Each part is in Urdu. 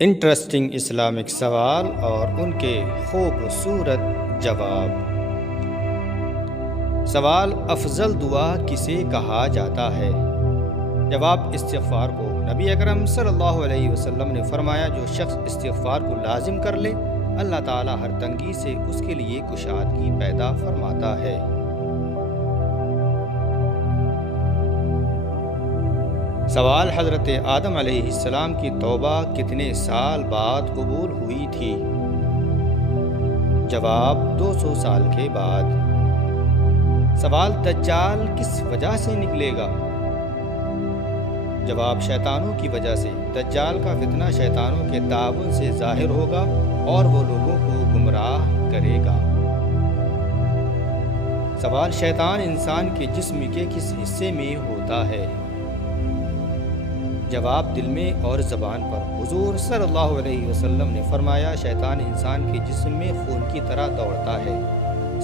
انٹرسٹنگ اسلامک سوال اور ان کے خوبصورت جواب۔ سوال: افضل دعا کسے کہا جاتا ہے؟ جواب: استغفار کو۔ نبی اکرم صلی اللہ علیہ وسلم نے فرمایا، جو شخص استغفار کو لازم کر لے، اللہ تعالیٰ ہر تنگی سے اس کے لیے کشادگی پیدا فرماتا ہے۔ سوال: حضرت آدم علیہ السلام کی توبہ کتنے سال بعد قبول ہوئی تھی؟ جواب: 200 سال کے بعد۔ سوال: دجال کس وجہ سے نکلے گا؟ جواب: شیطانوں کی وجہ سے۔ دجال کا فتنہ شیطانوں کے تعاون سے ظاہر ہوگا اور وہ لوگوں کو گمراہ کرے گا۔ سوال: شیطان انسان کے جسم کے کس حصے میں ہوتا ہے؟ جواب: دل میں اور زبان پر۔ حضور صلی اللہ علیہ وسلم نے فرمایا، شیطان انسان کے جسم میں خون کی طرح دوڑتا ہے۔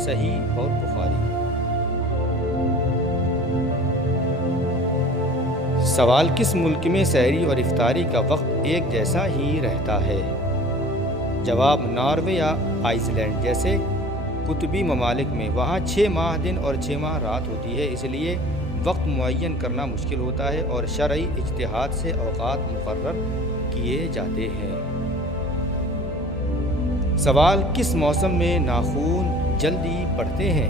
صحیح اور بخاری۔ سوال: کس ملک میں سحری اور افطاری کا وقت ایک جیسا ہی رہتا ہے؟ جواب: ناروے یا آئس لینڈ جیسے قطبی ممالک میں۔ وہاں 6 ماہ دن اور 6 ماہ رات ہوتی ہے، اس لیے وقت معین کرنا مشکل ہوتا ہے اور شرعی اجتہاد سے اوقات مقرر کیے جاتے ہیں۔ سوال: کس موسم میں ناخن جلدی بڑھتے ہیں؟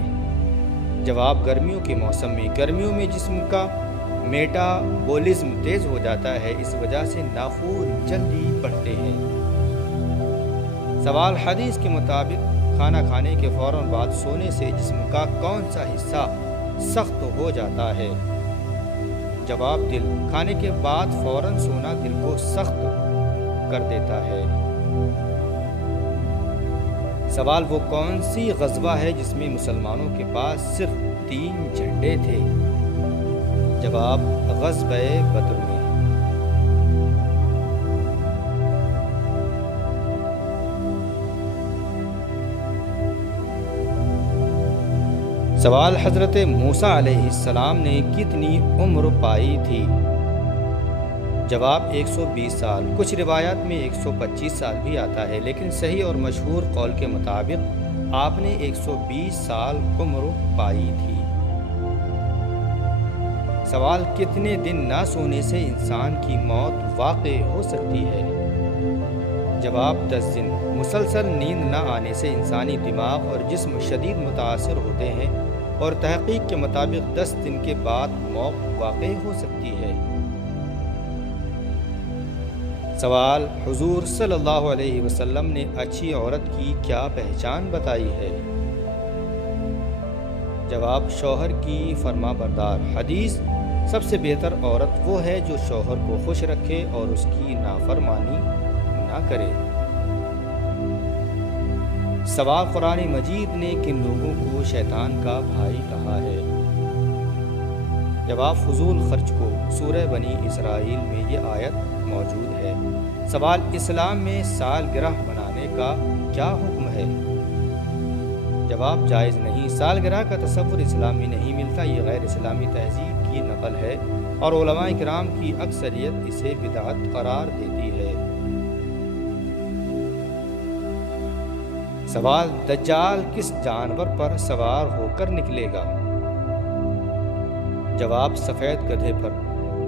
جواب: گرمیوں کے موسم میں۔ گرمیوں میں جسم کا میٹابولزم تیز ہو جاتا ہے، اس وجہ سے ناخن جلدی بڑھتے ہیں۔ سوال: حدیث کے مطابق کھانا کھانے کے فوراً بعد سونے سے جسم کا کون سا حصہ سخت ہو جاتا ہے؟ جواب: دل۔ کھانے کے بعد فوراً سونا دل کو سخت کر دیتا ہے۔ سوال: وہ کون سی غزوہ ہے جس میں مسلمانوں کے پاس صرف 3 جھنڈے تھے؟ جواب: غزوہ بدر میں۔ سوال: حضرت موسیٰ علیہ السلام نے کتنی عمر پائی تھی؟ جواب: 120 سال۔ کچھ روایات میں 125 سال بھی آتا ہے، لیکن صحیح اور مشہور قول کے مطابق آپ نے 120 سال عمر پائی تھی۔ سوال: کتنے دن نہ سونے سے انسان کی موت واقع ہو سکتی ہے؟ جواب: 10 دن۔ مسلسل نیند نہ آنے سے انسانی دماغ اور جسم شدید متاثر ہوتے ہیں اور تحقیق کے مطابق 10 دن کے بعد موت واقع ہو سکتی ہے۔ سوال: حضور صلی اللہ علیہ وسلم نے اچھی عورت کی کیا پہچان بتائی ہے؟ جواب: شوہر کی فرما بردار۔ حدیث: سب سے بہتر عورت وہ ہے جو شوہر کو خوش رکھے اور اس کی نافرمانی نہ کرے۔ سوال: قرآن مجید نے کن لوگوں کو شیطان کا بھائی کہا ہے؟ جواب: فضول خرچ کو۔ سورہ بنی اسرائیل میں یہ آیت موجود ہے۔ سوال: اسلام میں سالگرہ منانے کا کیا حکم ہے؟ جواب: جائز نہیں۔ سالگرہ کا تصور اسلام میں نہیں ملتا، یہ غیر اسلامی تہذیب کی نقل ہے اور علماء کرام کی اکثریت اسے بدعت قرار دیتی ہے۔ سوال: دجال کس جانور پر سوار ہو کر نکلے گا؟ جواب: سفید گدھے پر۔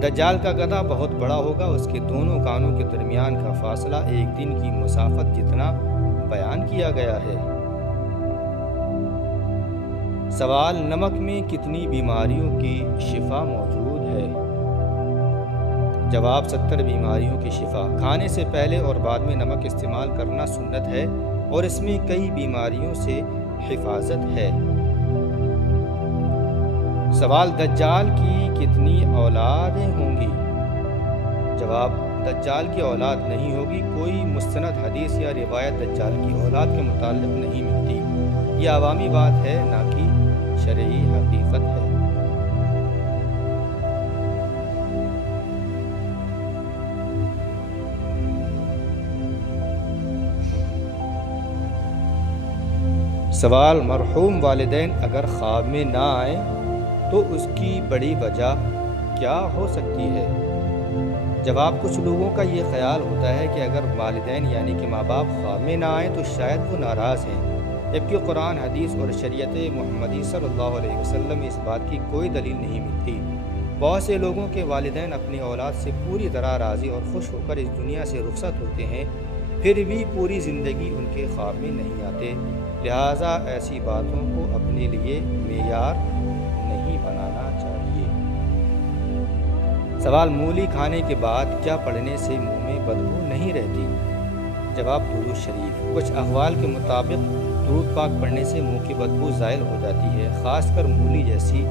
دجال کا گدھا بہت بڑا ہوگا، اس کے دونوں کانوں کے درمیان کا فاصلہ 1 دن کی مسافت جتنا بیان کیا گیا ہے۔ سوال: نمک میں کتنی بیماریوں کی شفا موجود ہے؟ جواب: 70 بیماریوں کی شفا۔ کھانے سے پہلے اور بعد میں نمک استعمال کرنا سنت ہے اور اس میں کئی بیماریوں سے حفاظت ہے۔ سوال: دجال کی کتنی اولادیں ہوں گی؟ جواب: دجال کی اولاد نہیں ہوگی، کوئی مستند حدیث یا روایت دجال کی اولاد کے متعلق نہیں ملتی، یہ عوامی بات ہے نہ کہ شرعی حقیقت ہے۔ سوال: مرحوم والدین اگر خواب میں نہ آئیں تو اس کی بڑی وجہ کیا ہو سکتی ہے؟ جواب: کچھ لوگوں کا یہ خیال ہوتا ہے کہ اگر والدین یعنی کہ ماں باپ خواب میں نہ آئیں تو شاید وہ ناراض ہیں، جبکہ قرآن، حدیث اور شریعت محمدی صلی اللہ علیہ وسلم میں اس بات کی کوئی دلیل نہیں ملتی۔ بہت سے لوگوں کے والدین اپنی اولاد سے پوری طرح راضی اور خوش ہو کر اس دنیا سے رخصت ہوتے ہیں، پھر بھی پوری زندگی ان کے خواب میں نہیں آتے، لہٰذا ایسی باتوں کو اپنے لیے معیار نہیں بنانا چاہیے۔ سوال: مولی کھانے کے بعد کیا پڑھنے سے منہ میں بدبو نہیں رہتی؟ جواب: درود شریف۔ کچھ اقوال کے مطابق درود پاک پڑھنے سے منہ کی بدبو زائل ہو جاتی ہے، خاص کر مولی جیسی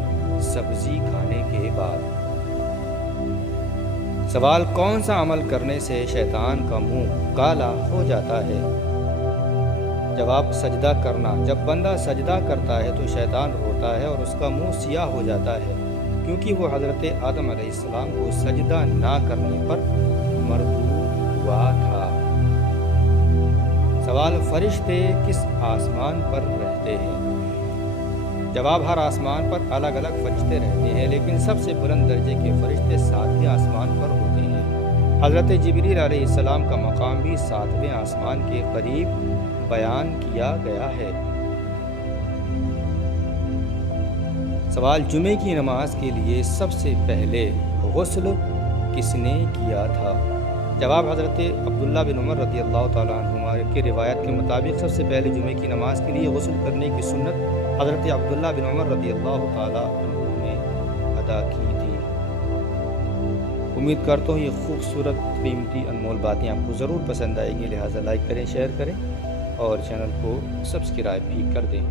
سبزی کھانے کے بعد۔ سوال: کون سا عمل کرنے سے شیطان کا منہ کالا ہو جاتا ہے؟ جواب: سجدہ کرنا۔ جب بندہ سجدہ کرتا ہے تو شیطان روتا ہے اور اس کا منہ سیاہ ہو جاتا ہے، کیونکہ وہ حضرت آدم علیہ السلام کو سجدہ نہ کرنے پر مردود ہوا تھا۔ سوال: فرشتے کس آسمان پر رہتے ہیں؟ جواب: ہر آسمان پر الگ الگ فرشتے رہتے ہیں، لیکن سب سے بلند درجے کے فرشتے 7ویں آسمان پر ہوتے ہیں۔ حضرت جبریل علیہ السلام کا مقام بھی 7ویں آسمان کے قریب بیان کیا گیا ہے۔ سوال: جمعے کی نماز کے لیے سب سے پہلے غسل کس نے کیا تھا؟ جواب: حضرت عبداللہ بن عمر رضی اللہ تعالیٰ عنہما کی روایت کے مطابق سب سے پہلے جمعے کی نماز کے لیے غسل کرنے کی سنت حضرت عبداللہ بن عمر رضی اللہ تعالیٰ عنہ نے ادا کی تھی۔ امید کرتا ہوں یہ خوبصورت قیمتی انمول باتیں آپ کو ضرور پسند آئیں گی، لہٰذا لائک کریں، شیئر کریں اور چینل کو سبسکرائب بھی کر دیں۔